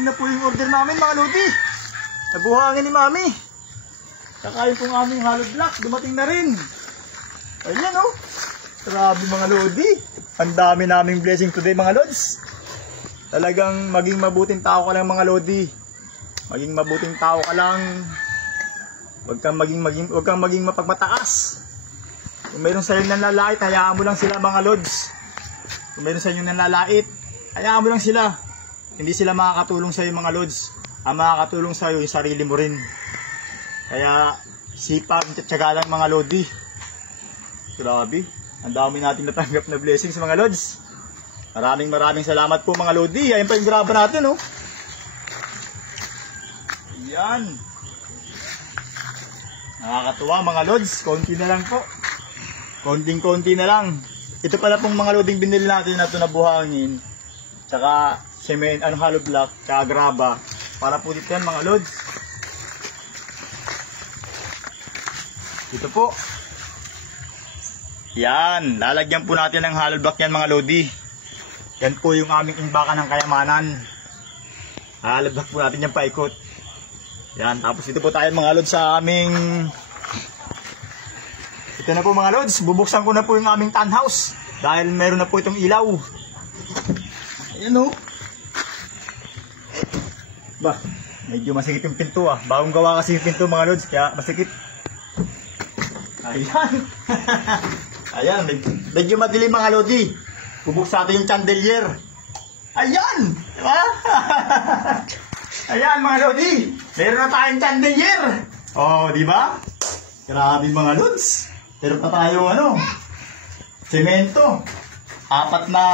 Dumating na po yung order namin mga lodi. Nabuhangin ni Mami. Saka yung pong aming hollow block, dumating na rin. Ayan oh. Grabe mga lodi. Ang dami naming blessing today mga lods. Talagang maging mabuting tao ka lang mga lodi. Maging mabuting tao ka lang. Huwag kang maging mapagmataas. Kung mayroon sa'yo nanlalait, hayaan mo lang sila mga lods. Kung mayroon sa'yo nanlalait, hayaan mo lang sila. Hindi sila makakatulong sa'yo mga lods. Ang makakatulong sa'yo yung sarili mo rin. Kaya sipag at tiyaga lang mga lodi. Grabe. Ang dami natin natanggap na blessings mga lods. Maraming salamat po mga lodi. Ayan pa yung graba natin oh. Yan. Nakakatuwa mga lods. Konti na lang po. Konting-konti na lang. Ito pala pong mga loding binili natin na ito na buhangin. Tsaka cement, hollow block, tsaka graba. Para po dito yan mga lods. Ito po. Yan. Lalagyan po natin ng hollow block yan mga lodi. Yan po yung aming imbakan ng kayamanan. Hollow block po natin yan paikot. Yan. Tapos ito po tayo mga lods sa aming... Ito na po mga lods. Bubuksan ko na po yung aming tan house. Dahil meron na po itong ilaw. Ayan o. Ba, medyo masikip yung pinto ah. Bagong gawa kasi yung pinto mga lods. Kaya masikip. Ayan. Ayan. Medyo madilim mga lodi. Bubuksan natin yung chandelier. Ayan. Diba? Ayan mga lodi. Meron na tayong chandelier. Oh, diba? Grabe mga lods. Meron na tayong semento. 4 na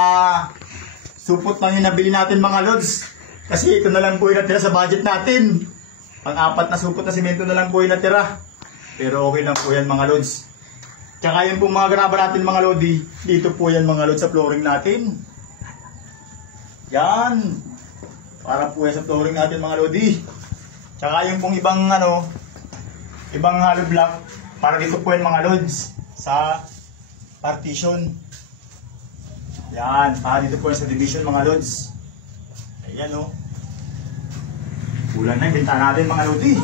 supot lang yung nabili natin mga lods. Kasi ito na lang po yung natira sa budget natin. Pang 4 na supot na semento na lang po yung natira. Pero okay lang po yan mga lods. Tsaka yun po mga graba natin mga lodi. Dito po yan mga lods sa flooring natin. Yan. Para po yan sa flooring natin mga lodi. Tsaka yung pong ibang ibang hollow block. Para dito po yan mga lods. Sa partition. Yan. Para dito po yan sa division mga lods. Ayan o. Kulang na yung bintana natin mga lodi.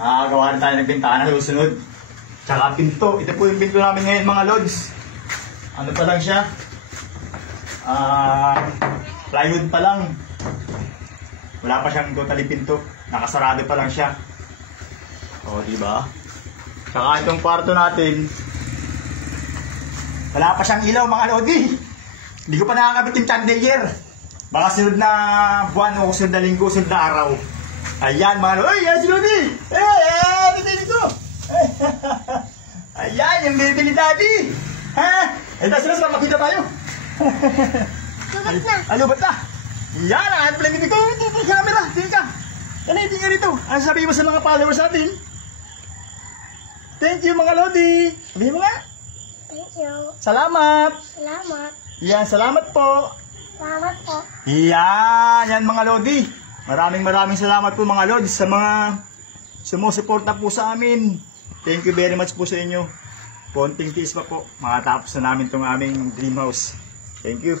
Nakagawa na tayo ng bintana sa susunod. Tsaka pinto. Ito po yung pinto namin ngayon mga lods. Ano pa lang siya? Plywood pa lang. Wala pa siyang totally pinto. Nakasarado pa lang siya. O diba? Tsaka itong kwarto natin. Wala pa siyang ilaw mga lodi. Hindi ko pa nakakabit yung chandelier. Baka sunod na buwan o sunod na linggo, sunod na araw. Ayan mga lodi. Ayan si lodi. Dito. Ayan yung baby ni daddy. Ito sila makita tayo. Lubat na. Lubat na. Yan ang ating pala dito. Ito camera. Tingin ka. Tingin ka rito. Ano sabihin mo sa mga followers natin? Thank you mga lodi. Sabihin mo nga. Thank you. Salamat. Salamat. Yan, salamat po. Salamat po. Yan mga lodi. Maraming salamat po mga lodi sa mga sumusuporta po sa amin. Thank you very much po sa inyo. Konting tiis pa po. Makatapos na namin itong aming dream house. Thank you.